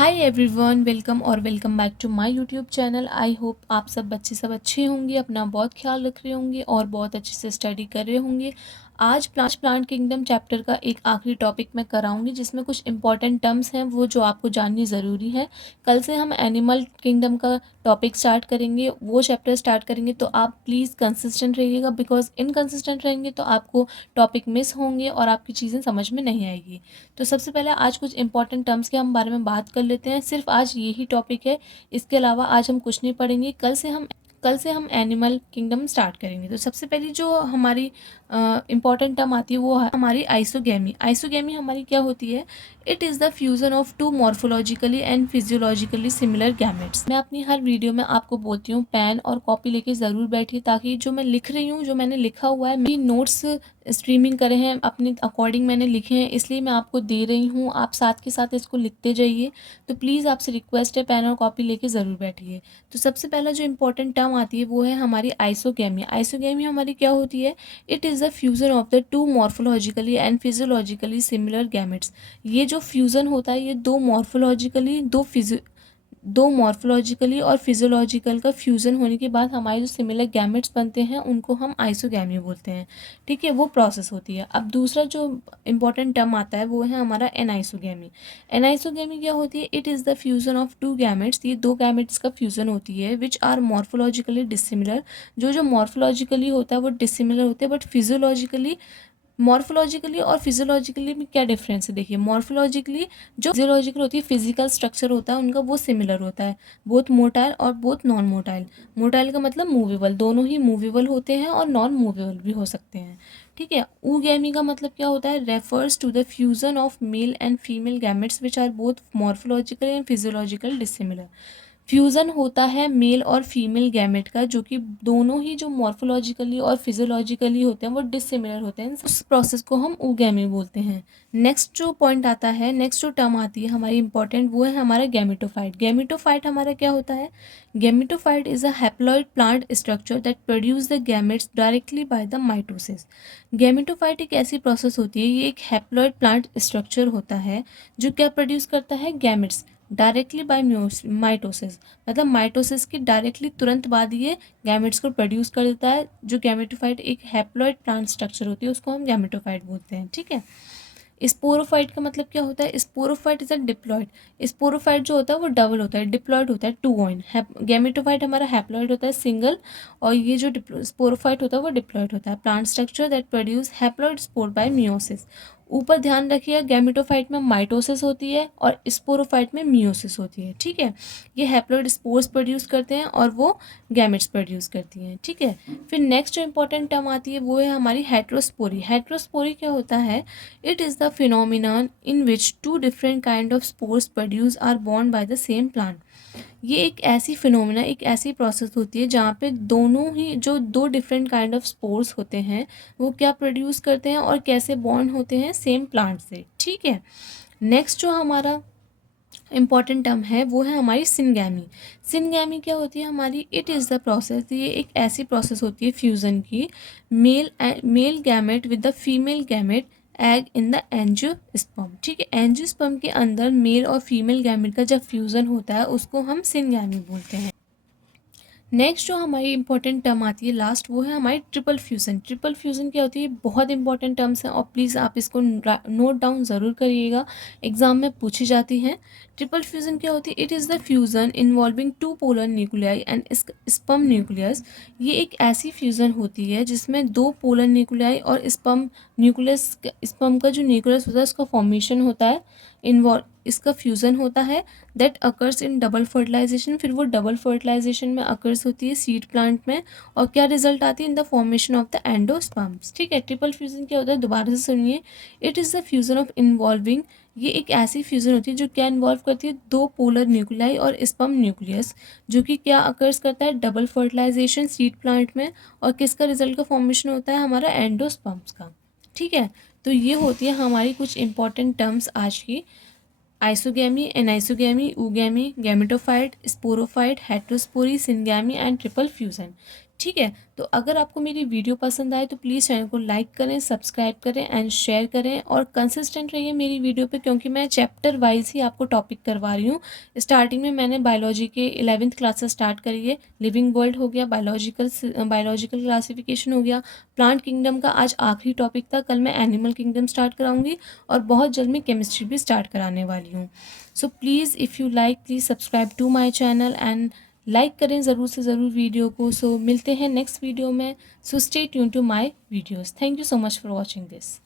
हाय everyone, welcome और welcome back to my YouTube channel. I hope आप सब अच्छे होंगे, अपना बहुत ख्याल रख रहे होंगे और बहुत अच्छे से स्टडी कर रहे होंगे। आज प्लांट किंगडम चैप्टर का एक आखिरी टॉपिक मैं कराऊंगी जिसमें कुछ इंपॉर्टेंट टर्म्स हैं वो जो आपको जाननी ज़रूरी है। कल से हम एनिमल किंगडम का टॉपिक स्टार्ट करेंगे, वो चैप्टर स्टार्ट करेंगे, तो आप प्लीज़ कंसिस्टेंट रहिएगा, बिकॉज इनकंसिस्टेंट रहेंगे तो आपको टॉपिक मिस होंगे और आपकी चीज़ें समझ में नहीं आएगी। तो सबसे पहले आज कुछ इंपॉर्टेंट टर्म्स के हम बारे में बात कर लेते हैं। सिर्फ आज यही टॉपिक है, इसके अलावा आज हम कुछ नहीं पढ़ेंगे। कल से हम एनिमल किंगडम स्टार्ट करेंगे। तो सबसे पहली जो हमारी इम्पॉर्टेंट टर्म आती है वो है हमारी आइसोगेमी। आइसोगेमी हमारी क्या होती है? It is the fusion of two morphologically and physiologically similar gametes. मैं अपनी हर वीडियो में आपको बोलती हूँ पेन और कॉपी लेके ज़रूर बैठिए, ताकि जो मैं लिख रही हूँ, जो मैंने लिखा हुआ है, मेरी नोट्स स्ट्रीमिंग करे हैं, अपने अकॉर्डिंग मैंने लिखे हैं, इसलिए मैं आपको दे रही हूँ। आप साथ के साथ इसको लिखते जाइए। तो प्लीज़ आपसे रिक्वेस्ट है, पेन और कॉपी लेके ज़रूर बैठिए। तो सबसे पहला जो इंपॉर्टेंट टर्म आती है वो है हमारी आइसोगेमी। आइसोगेमी हमारी क्या होती है? It is the fusion of the two morphologically and physiologically similar gametes. ये जो फ्यूज़न होता है, ये दो मॉर्फोलॉजिकली और फिजियोलॉजिकल का फ्यूज़न होने के बाद हमारे जो सिमिलर गैमेट्स बनते हैं उनको हम आइसोगैमी बोलते हैं। ठीक है, वो प्रोसेस होती है। अब दूसरा जो इम्पोर्टेंट टर्म आता है वो है हमारा एनाइसोगैमी। एनाइसोगैमी क्या होती है? It is the fusion of two gametes. ये दो गैमेट्स का फ्यूज़न होती है विच आर मॉर्फोलॉजिकली डिसिमिलर। जो मॉर्फोलॉजिकली होता है वो डिसिमिलर होते हैं, बट मॉर्फोलॉजिकली और फिजियोलॉजिकली में क्या डिफरेंस है? देखिए, मॉर्फोलॉजिकली जो फिजियोलॉजिकल होती है, फिजिकल स्ट्रक्चर होता है उनका, वो सिमिलर होता है, बोथ मोटाइल और बोथ नॉन मोटाइल। मोटाइल का मतलब मूवेबल, दोनों ही मूवेबल होते हैं और नॉन मूवेबल भी हो सकते हैं। ठीक है। ऊगैमी का मतलब क्या होता है? Refers to the fusion of male and female gametes which are both morphological and physiological dissimilar. Fusion होता है मेल और फीमेल गैमेट का, जो कि दोनों ही जो मॉर्फोलॉजिकली और फिजियोलॉजिकली होते हैं वो डिसिमिलर होते हैं। उस प्रोसेस को हम ऊगैमी बोलते हैं। नेक्स्ट जो पॉइंट आता है, नेक्स्ट जो टर्म आती है हमारी इंपॉर्टेंट, वो है हमारा गैमेटोफाइट। गैमेटोफाइट हमारा क्या होता है? Gametophyte is a haploid plant structure that produce the gametes directly by the mitosis. Gametophyte एक ऐसी प्रोसेस होती है, ये एक हैप्लॉइड प्लांट स्ट्रक्चर होता है जो क्या प्रोड्यूस करता है? Gametes directly by mitosis. मतलब माइटोसिस के डायरेक्टली तुरंत बाद ये गैमेट्स को प्रोड्यूस कर देता है। जो गैमेटोफाइट एक हैप्लॉइड प्लांट स्ट्रक्चर होती है उसको हम गैमेटोफाइट बोलते हैं। ठीक है। स्पोरोफाइट का मतलब क्या होता है? Sporophyte is a diploid. Sporophyte जो होता है वो डबल होता है, डिप्लॉइड होता है, टू कॉइन। गैमेटोफाइट हमारा हैप्लॉइड होता है, सिंगल, और ये जो स्पोरोफाइट होता है वो डिप्लॉइड होता है। Plant structure that produce haploid spore bye meiosis. ऊपर ध्यान रखिए, गैमेटोफाइट में माइटोसिस होती है और स्पोरोफाइट में मियोसिस होती है। ठीक है। ये हैप्लॉइड स्पोर्स प्रोड्यूस करते हैं और वो गैमेट्स प्रोड्यूस करती हैं। ठीक है। फिर नेक्स्ट जो इंपॉर्टेंट टर्म आती है वो है हमारी हेट्रोस्पोरी। हेट्रोस्पोरी क्या होता है? It is the phenomenon in which two different kind of spores produced are born by the same plant. ये एक ऐसी फिनोमिना, एक ऐसी प्रोसेस होती है जहाँ पे दोनों ही जो दो डिफरेंट काइंड ऑफ स्पोर्स होते हैं वो क्या प्रोड्यूस करते हैं और कैसे बॉन्ड होते हैं? सेम प्लांट से। ठीक है। नेक्स्ट जो हमारा इम्पॉर्टेंट टर्म है वो है हमारी सिनगैमी। सिनगैमी क्या होती है हमारी? इट इज़ द प्रोसेस, ये एक ऐसी प्रोसेस होती है फ्यूज़न की, male gamete with the female gamete egg in the angiosperm. ठीक है। एंजियोस्पर्म के अंदर मेल और फीमेल गैमेट का जब फ्यूज़न होता है उसको हम सिनगैमी बोलते हैं। नेक्स्ट जो हमारी इंपॉर्टेंट टर्म आती है लास्ट, वो है हमारी ट्रिपल फ्यूज़न। ट्रिपल फ्यूज़न क्या होती है? बहुत इंपॉर्टेंट टर्म्स हैं और प्लीज़ आप इसको नोट डाउन ज़रूर करिएगा, एग्जाम में पूछी जाती हैं। ट्रिपल फ्यूज़न क्या होती है? It is the fusion involving two polar nuclei and sperm nucleus. ये एक ऐसी फ्यूज़न होती है जिसमें दो पोलर न्यूक्लियाई और स्पर्म न्यूक्लियस, स्पर्म का जो न्यूक्लियस होता है उसका फॉर्मेशन होता है, इसका फ्यूज़न होता है, that occurs in double fertilization. फिर वो डबल फर्टिलाइजेशन में अकर्स होती है सीड प्लांट में, और क्या रिजल्ट आती है? In the formation of the endosperms. ठीक है। ट्रिपल फ्यूजन क्या होता है? दोबारा से सुनिए। It is the fusion of involving, ये एक ऐसी फ्यूजन होती है जो क्या इन्वॉल्व करती है? दो पोलर न्यूक्लियाई और स्पर्म न्यूक्लियस, जो कि क्या अकर्स करता है? डबल फर्टिलाइजेशन सीड प्लांट में, और किसका रिजल्ट का फॉर्मेशन होता है? हमारा एंडोस्पर्म्स का। ठीक है। तो ये होती है हमारी कुछ इंपॉर्टेंट टर्म्स आज की। Isogamy, anisogamy, oogamy, gametophyte, sporophyte, heterospory, syngamy and triple fusion. ठीक है? तो अगर आपको मेरी वीडियो पसंद आए तो प्लीज़ चैनल को लाइक करें, सब्सक्राइब करें एंड शेयर करें और कंसिस्टेंट रहिए मेरी वीडियो पे, क्योंकि मैं चैप्टर वाइज़ ही आपको टॉपिक करवा रही हूँ। स्टार्टिंग में मैंने बायोलॉजी के 11th क्लास से स्टार्ट करी है। लिविंग वर्ल्ड हो गया, बायोलॉजिकल क्लासिफिकेशन हो गया, प्लांट किंगडम का आज आखिरी टॉपिक था। कल मैं एनिमल किंगडम स्टार्ट कराऊँगी और बहुत जल्द मैं केमिस्ट्री भी स्टार्ट कराने वाली हूँ। So please if you like, please subscribe to my channel and like करें ज़रूर से ज़रूर वीडियो को। सो मिलते हैं नेक्स्ट वीडियो में। So stay tune to my videos. Thank you so much for watching this.